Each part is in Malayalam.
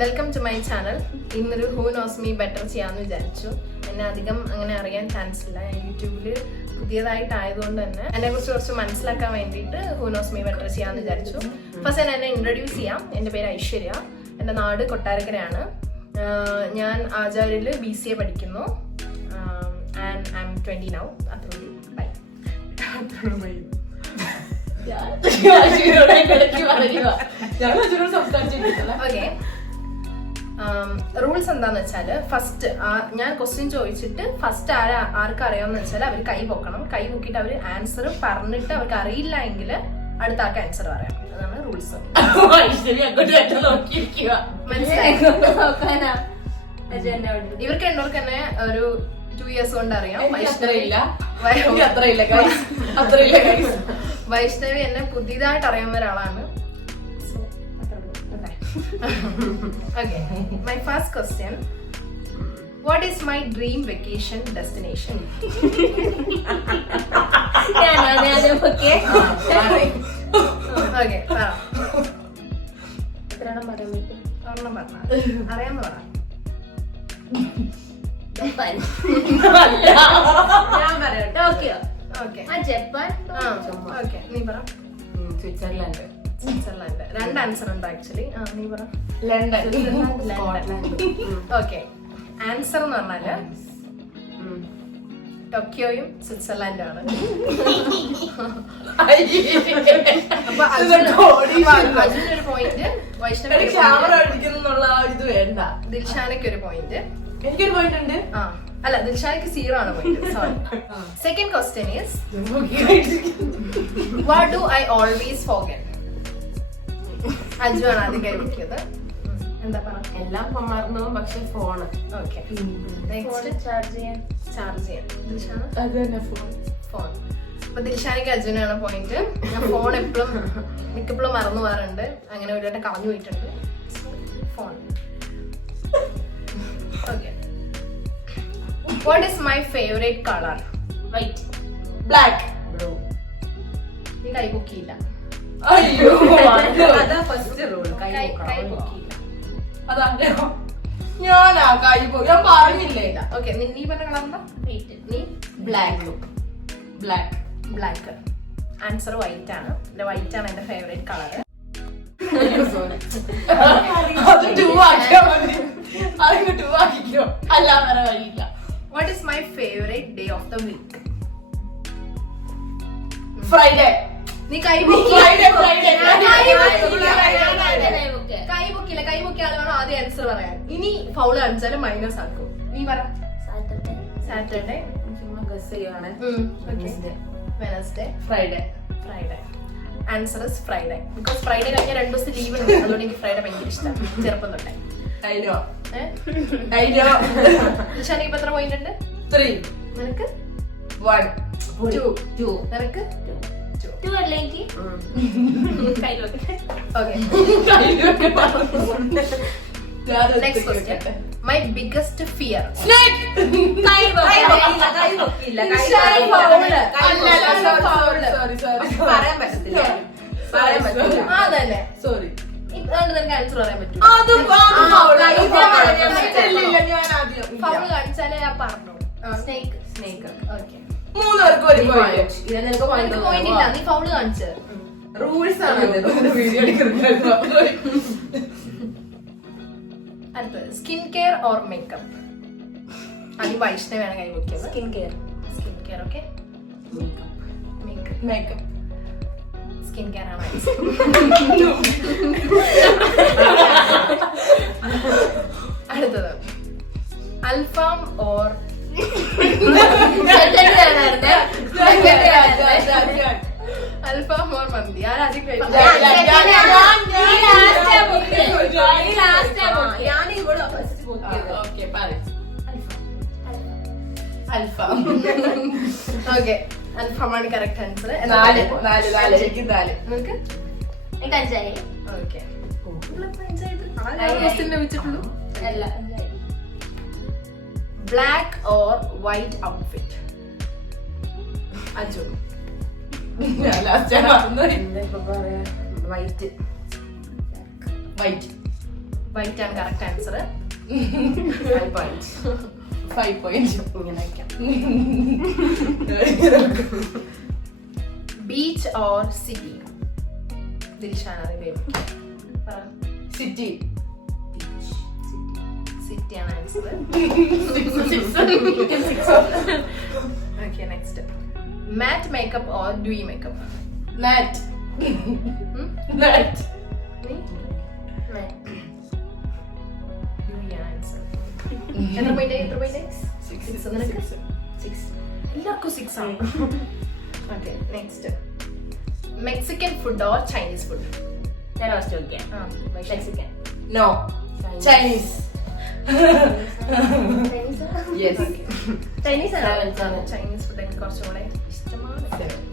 Welcome to my channel. ഇന്നൊരു ഹൂ നോസ് മീ ബെറ്റർ ചെയ്യാമെന്ന് വിചാരിച്ചു. എന്നെ അധികം അങ്ങനെ അറിയാൻ ചാൻസ് ഇല്ല. യൂട്യൂബിൽ പുതിയതായിട്ടായതുകൊണ്ട് തന്നെ എന്നെക്കുറിച്ച് കുറച്ച് മനസ്സിലാക്കാൻ വേണ്ടിയിട്ട് ഹൂ നോസ് മീ ബെറ്റർ ചെയ്യാമെന്ന് വിചാരിച്ചു. ഫസ്റ്റ് ഞാൻ എന്നെ ഇൻട്രൊഡ്യൂസ് ചെയ്യാം. എൻ്റെ പേര് ഐശ്വര്യ. എൻ്റെ നാട് കൊട്ടാരക്കരയാണ്. ഞാൻ ആചാര്യയിൽ BCA പഠിക്കുന്നു. And I M 20 now. അത്രയും ബൈ. ഓക്കെ, റൂൾസ് എന്താന്ന് വെച്ചാല്, ഫസ്റ്റ് ഞാൻ ക്വസ്റ്റ്യൻ ചോദിച്ചിട്ട് ഫസ്റ്റ് ആർക്ക് അറിയാമെന്ന് വെച്ചാൽ അവർ കൈ പൊക്കണം. കൈ പൊക്കിയിട്ട് അവർ ആൻസർ പറഞ്ഞിട്ട് അവർക്ക് അറിയില്ല എങ്കിൽ അടുത്ത ആൾക്ക് ആൻസർ പറയാം. അതാണ് റൂൾസ്. ഇവർക്ക് എന്നോർക്ക് തന്നെ ഒരു 2 years കൊണ്ട് അറിയാം. വൈഷ്ണവി എന്നെ പുതിയതായിട്ട് അറിയാവുന്ന ഒരാളാണ്. Okay, my first question. What is my dream vacation destination? Okay, അറിയാന്ന് പറ. ജപ്പാൻ. നീ പറ. സ്വിറ്റ്സർലാൻഡ്. 2 ആൻസർ ഉണ്ട് ആക്ച്വലി. നീ പറ. ലണ്ടൻ. ഓക്കെ, ആൻസർ എന്ന് പറഞ്ഞാല് ടോക്കിയോയും സ്വിറ്റ്സർലാൻഡും ആണ്. അപ്പൊ അതിനൊരു പോയിന്റ്, വൈഷ്ണവ ദിൽഷാനയ്ക്ക് ഒരു പോയിന്റ്, എനിക്കൊരു പോയിന്റ് ഉണ്ട്. അല്ല, ദിൽഷാനയ്ക്ക് 0 ആണ് point. Sorry. Second question is, what do I always forget? Aju ആണ് ആദ്യം കൈവയ്ക്കുന്നത്. എന്താ പറ? എല്ലാം മറന്നു, പക്ഷെ ഫോണ്. ഓക്കെ, ചാർജ് ചെയ്യാൻ. ദിൽഷാന ഫോൺ. അപ്പൊ ദിൽഷാനയ്ക്ക് അജുനാണ് പോയിന്റ്. ഞാൻ ഫോൺ എപ്പോഴും മിക്കപ്പോഴും മറന്നു പോകാറുണ്ട്. അങ്ങനെ ഒരു വട്ടം കളഞ്ഞു പോയിട്ടുണ്ട്. Phone. Okay, what is my favourite colour? White. Black. Blue. നീ കൈ പൊക്കിയില്ല. അയ്യോ, അതാ ഫസ്റ്റ് റൂൾ. കൈ പൊക്കിയില്ല. ഞാനാ കൈ പോയി. ഞാൻ പറഞ്ഞില്ലേ. ഓക്കെ, നീ പറഞ്ഞ കളർ എന്താ? വൈറ്റ്. നീ ബ്ലാക്ക്. ബ്ലാക്ക്. ആൻസർ വൈറ്റ് ആണ്. വൈറ്റ് ആണ് എന്റെ favourite colour. What is my favorite day of the week? Friday. നീ കൈ പൊക്കിയില്ല. കൈ പൊക്കിയ ആളാണോ ആദ്യം ആൻസർ പറയാൻ. ഇനി ഫൗള് കാണിച്ചാലും മൈനസ് ആക്കും. നീ പറ. Saturday. Wednesday. Friday. Answer is Friday. Because Friday കഴിഞ്ഞ 2 ദിവസം ലീവ് ഉണ്ട്. അതുകൊണ്ട് എനിക്ക് ഫ്രൈഡേ ഭയങ്കര ഇഷ്ടം, ചെറുപ്പം തൊട്ടേ. ദിൽഷാനയ്ക്ക് ഇപ്പൊ എത്ര പോയിന്റ് ഉണ്ട്? 3. നിനക്ക് 1 2. നിനക്ക് 2 അല്ലേ? എനിക്ക് next question. My biggest fear? അതല്ലേ. സോറി, അതുകൊണ്ട് നിനക്ക് ആൻസർ പറയാൻ പറ്റും. ഫൗള് കാണിച്ചാലേ ഞാൻ പറഞ്ഞു. സ്നേക്ക്. ഓക്കെ, 3 പേർക്ക് ഒരു പോയിന്റ്. പോയിന്റ് ഇല്ല. നീ ഫൗള് കാണിച്ച്. റൂൾസ് ആണ് വീഡിയോ എടുക്കുന്നത്. അടുത്തത്, സ്കിൻ കെയർ ഓർ മേക്കപ്പ്? അത് വൈഷ്ണവാണ് കൈ വെക്കുന്നത്. Skin care. Okay, makeup. Skin care ആണ്. അടുത്തത്, അൽഫാം ഓർ മന്തി? ആരാദ്യം കഴിച്ചു? ഓക്കെ, അൽഫാമാണ് കറക്റ്റ് ആൻസർ. നിനക്ക്? ഓക്കെ, ലഭിച്ചിട്ടുള്ളൂ. Black or white outfit? Aju. White. White ആണ് കറക്റ്റ് ആൻസർ. 5 points. 5 points. ഇങ്ങനെ വെക്കാം. Beach or city? ദിൽഷാണ് അതിന്റെ City. സിറ്റി ആണ് answer. Okay next. Matte makeup or dewy makeup? Matte. Matte. എത്ര പോയിന്റ്? 6 നിനക്ക്? 6 എല്ലാവർക്കും 6 ആണ്. Okay next. Mexican food or Chinese food? ഞാൻ ഫസ്റ്റ് നോക്കിയാ Mexican. No. Chinese. Yes. Chinese ആണ്. ചൈനീസ് ഫുഡ് എനിക്ക് കുറച്ചും കൂടെ ഇഷ്ടമാണ്.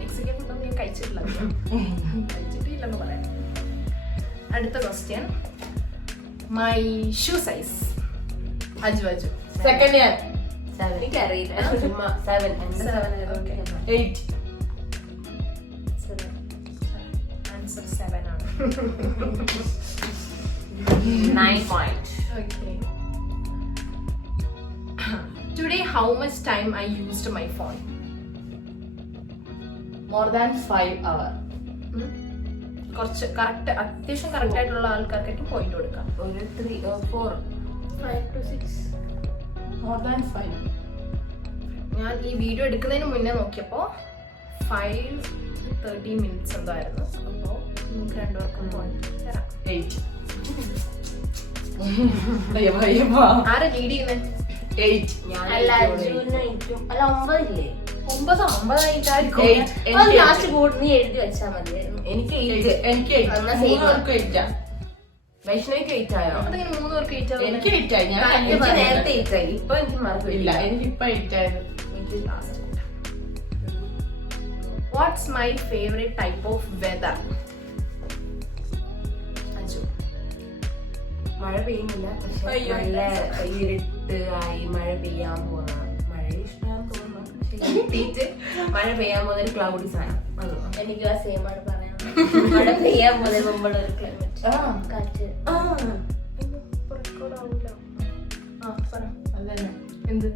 മെക്സിക്കൻ ഫുഡൊന്നും ഞാൻ കഴിച്ചിട്ടില്ല, കഴിച്ചിട്ടില്ലെന്ന് പറയാം. അടുത്ത question. My shoe size? Aju. Second year. 7. എനിക്കറിയില്ല. ചുമ്മാ 7. 8. ആൻസർ 7 ആണ്. 9 points. Okay. Today, how much time I used my phone? More than 5 hours. കുറച്ച് കറക്റ്റ്, അത്യാവശ്യം കറക്റ്റ് ആയിട്ടുള്ള ആൾക്കാർക്ക് പോയിന്റ് കൊടുക്കാം. ഒരു 3 or 4. 5 to 6. More than 5. ഞാൻ ഈ വീഡിയോ എടുക്കുന്നതിന് മുന്നേ നോക്കിയപ്പോൾ 5:30 minutes എന്തായിരുന്നു. അപ്പോൾ നിങ്ങൾക്ക് രണ്ടുപേർക്കും പോയിന്റ് തരാം. 8. ആരാ ലീഡ് ചെയ്യുന്നത്? 8. അല്ല ജൂനിറ്റും അല്ല 9 ഇല്ലേ? 9 ലാസ്റ്റ് ബോർഡ് നീ എഴുതി വെച്ചാൽ മതിയായിരുന്നു. എനിക്ക് 8. എന്നാ same. വൈഷ്ണവിക്ക് 8 ആയോ? അതിങ്ങനെ 3 പേർക്ക് എയ്റ്റ് എനിക്ക് 8 ആയി. ഞാൻ എനിക്ക് നേരത്തെ 8 ആയി. ഇപ്പൊ എനിക്ക് മാർക്ക് ഇല്ല, എനിക്കിപ്പോ 8 ആയത്. എനിക്ക് last. What's my favourite type of weather? Aju. മഴ പെയ്യുന്നില്ല, പക്ഷെ അയ്യോ. നല്ല ഇരുട്ട് ആയി മഴ പെയ്യാൻ പോകുന്ന. മഴ ഇഷ്ടമാണെന്ന് തോന്നുന്നു, മഴ പെയ്യാൻ പോകുന്ന ഒരു ക്ലൗഡി സാധനം. എനിക്ക് ആ സെയിം ആണ് പറയാം. മഴ പെയ്യാൻ പോകുന്ന മുമ്പുള്ള ഒരു ക്ലൈമറ്റ്. കാറ്റ്. അതന്നെ. എന്ത്?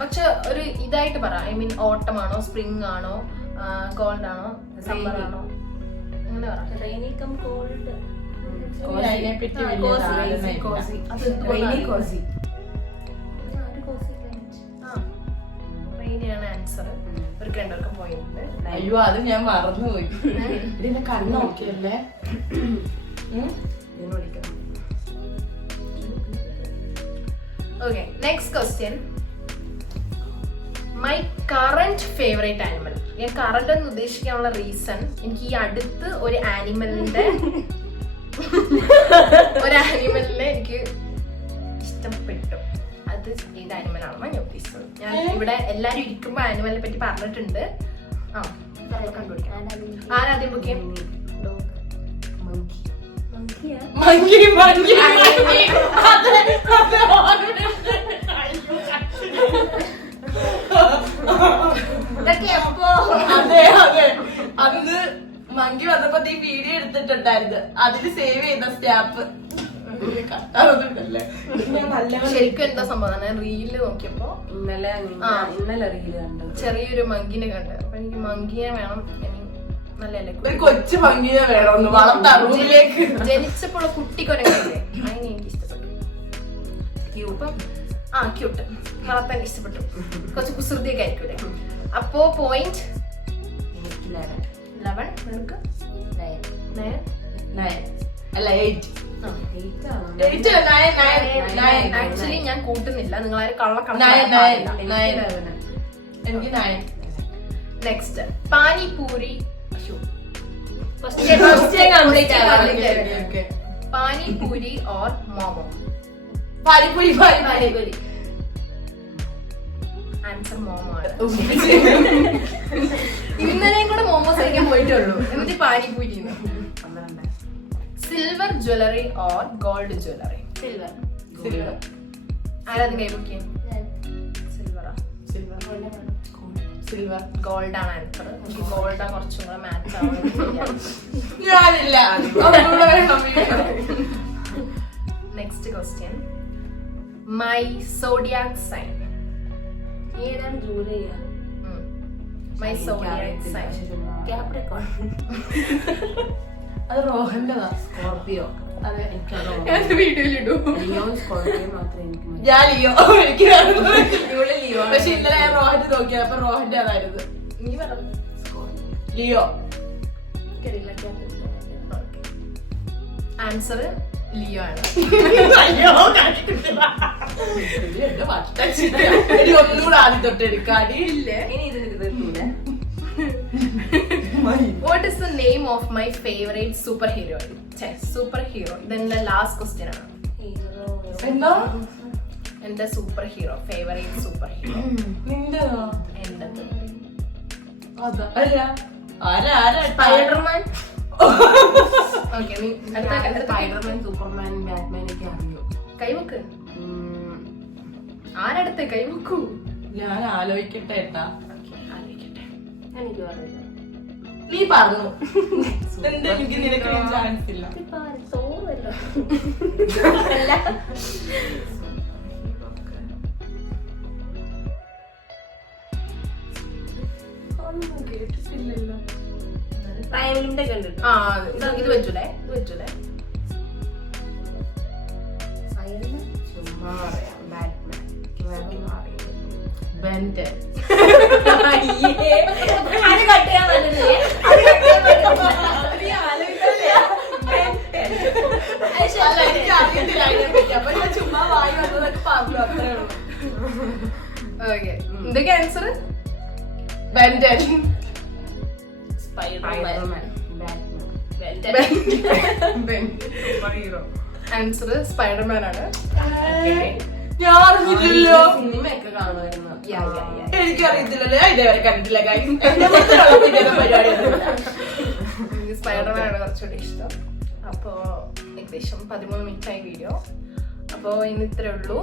പക്ഷെ ഒരു ഇതായിട്ട് പറ. ഐ മീൻ ഓട്ടം ആണോ, സ്പ്രിംഗ് ആണോ, കോൾഡ് ആണോ, സമ്മർ ആണോ, അങ്ങനെ പറ. Rainy cum cold. അതിനെപ്പറ്റി വലിയ ധാരണ ഇല്ല. റെയിനിയാണ് ആൻസർ. ഒരു രണ്ടുപേർക്കും പോയിട്ടുണ്ട്. അയ്യോ, അത് ഞാൻ മറന്നുപോയി. ഇതിന്റെ കണ്ണ് നോക്കിയല്ലേ. Okay next question. My current favourite animal? ഞാൻ കറന്റ് എന്ന് ഉദ്ദേശിക്കാനുള്ള റീസൺ, എനിക്ക് ഈ അടുത്ത് ഒരു ആനിമലിനെ എനിക്ക് ഇഷ്ടപ്പെട്ടു. അത് ഏത് ആനിമൽ ആണെന്നാണ് ഞാൻ ഉദ്ദേശിച്ചത്. ഞാൻ ഇവിടെ എല്ലാരും ഇരിക്കുമ്പോ ആനിമലിനെ പറ്റി പറഞ്ഞിട്ടുണ്ട്. കണ്ടുപിടിക്കാം. ആരാദ്യം ബുക്ക് ചെയ്യും? അതെ അതെ, അന്ന് മങ്കി വന്നപ്പോ ഈ വീഡിയോ എടുത്തിട്ടുണ്ടായിരുന്നു. അതില് സേവ് ചെയ്ത സ്റ്റാപ്പ്. ശരിക്കും എന്താ സംഭവം, ഞാൻ റീലില് നോക്കിയപ്പോ ഇന്നലെ റീല് കണ്ടു. ചെറിയൊരു മങ്കിനെ കണ്ടു. അപ്പൊ എനിക്ക് മങ്കിനെ വേണം. നല്ലല്ലേ, ഒരു കൊച്ചു മങ്കിനെ വേണം വളർത്താറൂമിലേക്ക്. ജനിച്ചപ്പോൾ കുട്ടിക്കൊരങ്ങല്ലേ, അതിനെ എനിക്ക് ഇഷ്ടപ്പെട്ടു. ക്യൂട്ട്, വളർത്താൻ ഇഷ്ടപ്പെട്ടു. കുറച്ച് കുസൃതിയൊക്കെ ആയിരിക്കൂലേ. അപ്പോ പോയിന്റ് 11. നിനക്ക് 9 അല്ല 8. ആക്ച്വലി ഞാൻ കൂട്ടുന്നില്ല, നിങ്ങളാരും കള്ളക്കണ. എനിക്ക് 9. Next. Panipuri. Panipuri or momo? Panipuri. Answer momo ആണ്. ഇന്നലെയും കൂടെ മോമോസ് കഴിക്കാൻ പോയിട്ടുള്ളൂ, എന്നിട്ട് panipuri. Silver jewellery or gold jewellery? Silver. ആരാദ്യം കൈ ബുക്ക് ചെയ്യും? സിൽവറാ. സിൽവർ. ഗോൾഡ് ആണ് ആൻസർ. എനിക്ക് ഗോൾഡ് കുറച്ചും കൂടെ മാച്ച് ആവുന്നത്. ഞാനില്ല. Next question. My zodiac sign. ഏതാണ് ജൂലൈയാ? My zodiac sign. ക്യാപ്രിക്കോൺ. അത് റോഹന്റെതാ. സ്കോർപിയോ. അതെ. വീഡിയോയിലിടൂ. ലിയോ സ്കോർപിയോ മാത്രമേ എനിക്ക് ഞാൻ ലിയോ. എനിക്ക് ലിയോ. പക്ഷെ ഇന്നലെ ഞാൻ റോഹന്റ് നോക്കിയത്, അപ്പൊ റോഹന്റെ അതായിരുന്നു. നീ പറഞ്ഞു ലിയോ. ആൻസർ ലിയോ ആണ്. അയ്യോ ഒന്നുകൂടെ ആദ്യം തൊട്ട് എടുക്കാടി. ഇനി ഇതിന് തീർക്കൂല. What is the name of my favourite super hero? Super hero. ഇതെന്റെ ലാസ്റ്റ് ക്വസ്റ്റ്യൻ ആണ്. എന്താ എന്റെ super hero, favourite super hero. നിന്റെതാ? എന്റത് അതാ അല്ല. ആരാ ആരാ? സ്പൈഡർമാൻ. ഓക്കെ, നീ അടുത്ത സ്പൈഡർമാൻ, സൂപ്പർമാൻ, ബാറ്റ്മാൻ ഒക്കെ അറിയോ? കൈവക്ക്. ആരടുത്ത് കൈവക്കൂ? ഞാൻ ആലോചിക്കട്ടെ ഏട്ടാ. ആലോചിക്കട്ടെ. എനിക്ക് അറിയില്ല. നീ പറഞ്ഞു. എന്താ എനിക്ക് നിനക്ക് ചാൻസ് ഇല്ല. തോന്നല്ലോ. ഒന്നും കേട്ടിട്ടില്ലല്ലോ. ടൈമിന്റെ കണ്ടിട്ട് ആ, ഇത് വെച്ചൂലേ? ഇത് വെച്ചൂലേ? ചുമ്മാ പറയാം. ബാറ്റ്മാൻ. ബെന്റൻ. അത് കട്ട് ചെയ്യാൻ നല്ലതല്ലേ? അല്ല, എനിക്ക് അറിയത്തില്ല അതിനെപ്പറ്റി. അപ്പൊ ഞാൻ ചുമ്മാ വായി വന്നതൊക്കെ പറഞ്ഞു, അത്രേ ഉള്ളൂ. ഓക്കെ, എന്തൊക്കെ answer? Ben 10. Spiderman, answer Spiderman ആണ്. ഞാൻ അറിഞ്ഞില്ലല്ലോ. സിനിമയൊക്കെ കാണുമായിരുന്നു. എനിക്കറിയത്തില്ലല്ലോ. ഞാൻ ഇതേവരെ കണ്ടിട്ടില്ല. guys. എന്റെ മക്കളുള്ള ഇതേവരെ പരിപാടിയൊന്നുമില്ല. എനിക്ക് സ്പൈഡർമാൻ ആണ് കുറച്ചുകൂടി ഇഷ്ടം. അപ്പോ ഏകദേശം 13 മിനിറ്റ് ആയി വീഡിയോ. അപ്പോ ഇന്ന് ഇത്രേ ഉള്ളൂ.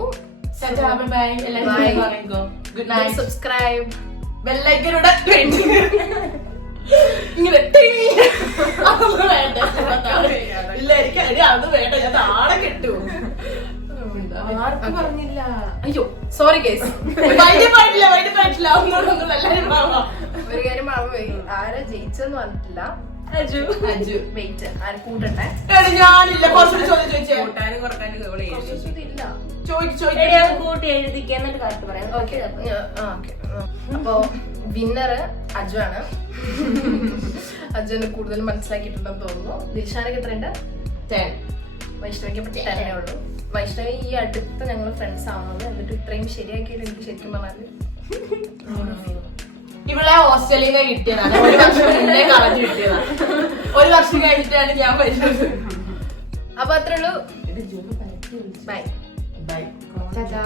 ബൈ. എല്ലാവരും പറയുമ്പോ ഗുഡ് നൈറ്റ്. സബ്സ്ക്രൈബ്. ബെല്ലൈക്കനോട് ഇങ്ങനെ അതൊന്നും വേണ്ട. ഇല്ല, എനിക്ക് അത് വേണ്ട. ഞാൻ നാളെ കിട്ടും. ആർക്കും പറഞ്ഞില്ല. അയ്യോ, സോറി കേസ്. വൈകിട്ടില്ല. ഒന്നുകൂടെ എല്ലാരും പറയാം. ഒരു കാര്യം മറന്നുപോയി. ആരാ ജയിച്ചെന്ന് പറഞ്ഞിട്ടില്ല. അജു. വെയിറ്റ്, ആര് കൂട്ടട്ടെ? ഞാനില്ല. കുറച്ചുകൂടി ചോദ്യം ചോദിച്ചേ. കൂട്ടാനും കുറക്കാനും ഇല്ല. ചോദിക്കും. കൂട്ടി എഴുതിക്കുക എന്നിട്ട് കറക്റ്റ് പറയാം. ഓക്കെ. അപ്പോ വിന്നർ അജു ആണ്. അജുവിന് കൂടുതൽ മനസ്സിലാക്കിയിട്ടുണ്ടെന്ന് തോന്നുന്നു. ദിൽഷാനൊക്കെ എത്രയുണ്ട്? 10. വൈഷ്ണവിക്ക് 10 ഉള്ളൂ. വൈഷ്ണവി ഈ അടുത്ത് ഞങ്ങൾ ഫ്രണ്ട്സ് ആവുന്നത്. എന്നിട്ട് ഇത്രയും ശരിയാക്കിയിട്ട് എനിക്ക് ശരിക്കും പറഞ്ഞാല് ഇവിടെ ഹോസ്റ്റലിൽ നിന്ന് കിട്ടിയതാണ്. ഒരു വർഷം മുന്നേ കളഞ്ഞു കിട്ടിയതാണ്. ഒരു വർഷം കഴിഞ്ഞിട്ടാണ് ഞാൻ വരുന്നത്. അപ്പൊ അത്രേ ഉള്ളൂ. ബൈ. ബൈ. ചാച്ചാ.